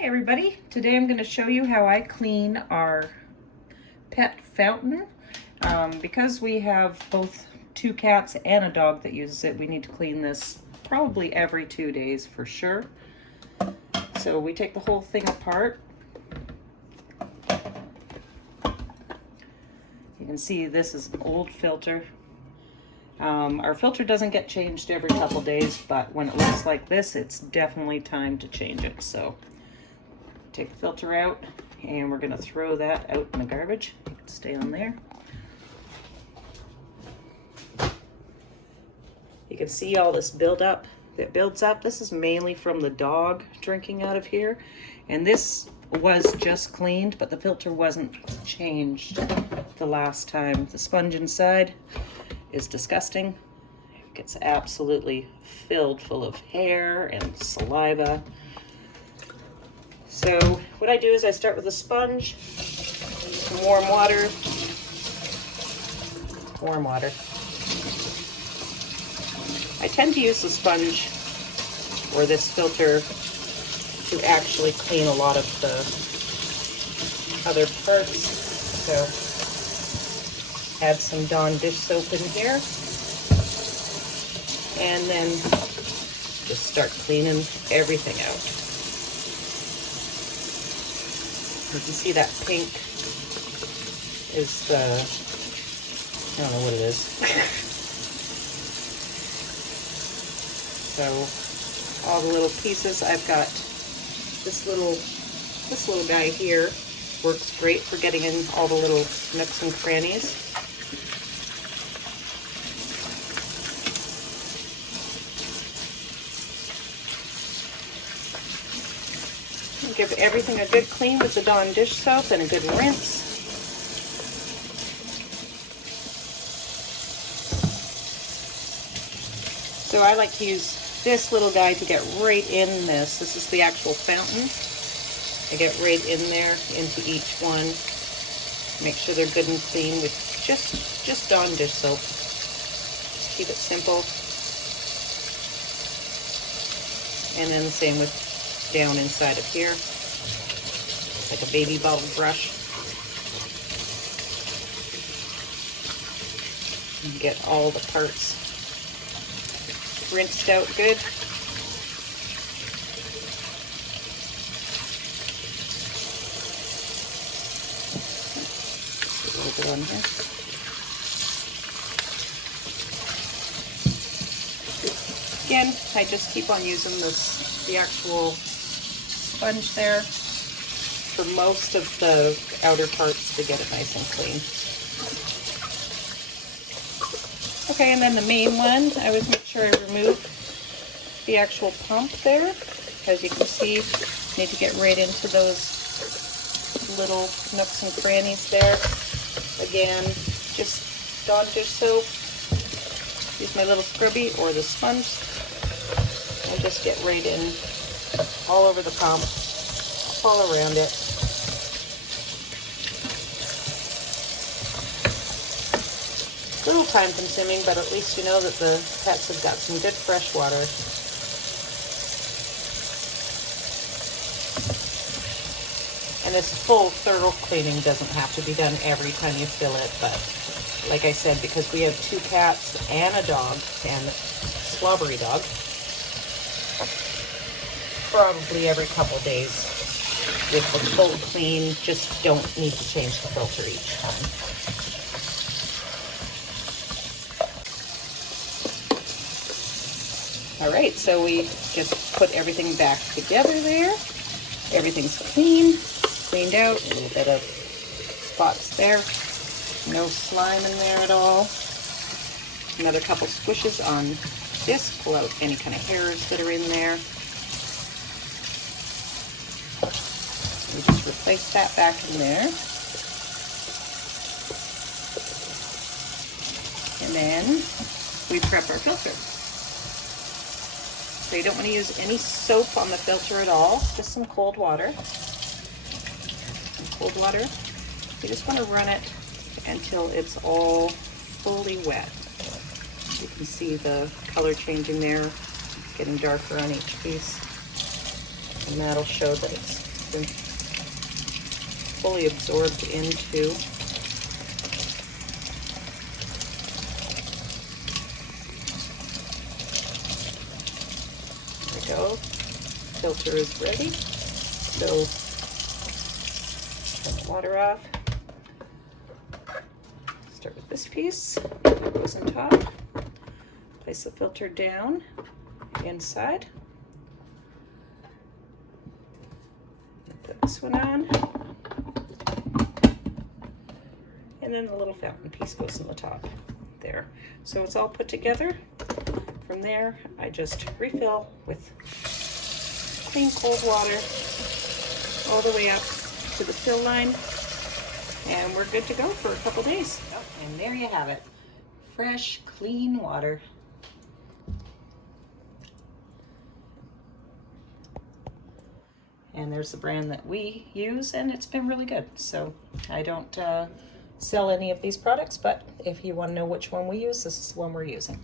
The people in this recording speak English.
Hey everybody, today I'm going to show you how I clean our pet fountain. Because we have both 2 cats and a dog that uses it, we need to clean this probably every 2 days for sure. So we take the whole thing apart. You can see this is an old filter. Our filter doesn't get changed every couple days, but when it looks like this, it's definitely time to change it. So take the filter out, and we're going to throw that out in the garbage. You can stay on there. You can see all this buildup that builds up. This is mainly from the dog drinking out of here, and this was just cleaned, but the filter wasn't changed the last time. The sponge inside is disgusting. It gets absolutely filled full of hair and saliva. So what I do is I start with a sponge, some warm water. I tend to use the sponge or this filter to actually clean a lot of the other parts. So add some Dawn dish soap in here, and then just start cleaning everything out. You can see that pink is the, I don't know what it is. So all the little pieces, I've got this little guy here, works great for getting in all the little nooks and crannies. Give everything a good clean with the Dawn dish soap and a good rinse. So I like to use this little guy to get right in this. This is the actual fountain. I get right in there into each one. Make sure they're good and clean with just Dawn dish soap. Just keep it simple. And then the same with down inside of here, like a baby bottle brush. And get all the parts rinsed out good. Just a little bit on here. Again, I just keep on using the actual sponge there for most of the outer parts to get it nice and clean. Okay, and then the main one, I always make sure I remove the actual pump there. As you can see, you need to get right into those little nooks and crannies there. Again, just Dawn dish soap. Use my little scrubby or the sponge. And just get right in all over the pump, all around it. It's a little time consuming, but at least you know that the pets have got some good fresh water. And this full thorough cleaning doesn't have to be done every time you fill it, but like I said, because we have 2 cats and a dog, and slobbery dog, probably every couple days with the full clean. Just don't need to change the filter each time. All right, so we just put everything back together there. Everything's cleaned out. A little bit of spots there. No slime in there at all. Another couple squishes on this. Pull out any kind of hairs that are in there. We just replace that back in there. And then we prep our filter. So you don't want to use any soap on the filter at all, just some cold water. You just want to run it until it's all fully wet. You can see the color changing there, getting darker on each piece. And that'll show that it's been fully absorbed into. There we go. Filter is ready. So turn the water off. Start with this piece. That goes on top. Place the filter down inside. Put this one on. And then the little fountain piece goes on the top there. So it's all put together. From there, I just refill with clean cold water all the way up to the fill line, and we're good to go for a couple days. Oh, and there you have it. Fresh, clean water. And there's the brand that we use, and it's been really good. So I don't sell any of these products, but if you want to know which one we use, this is the one we're using.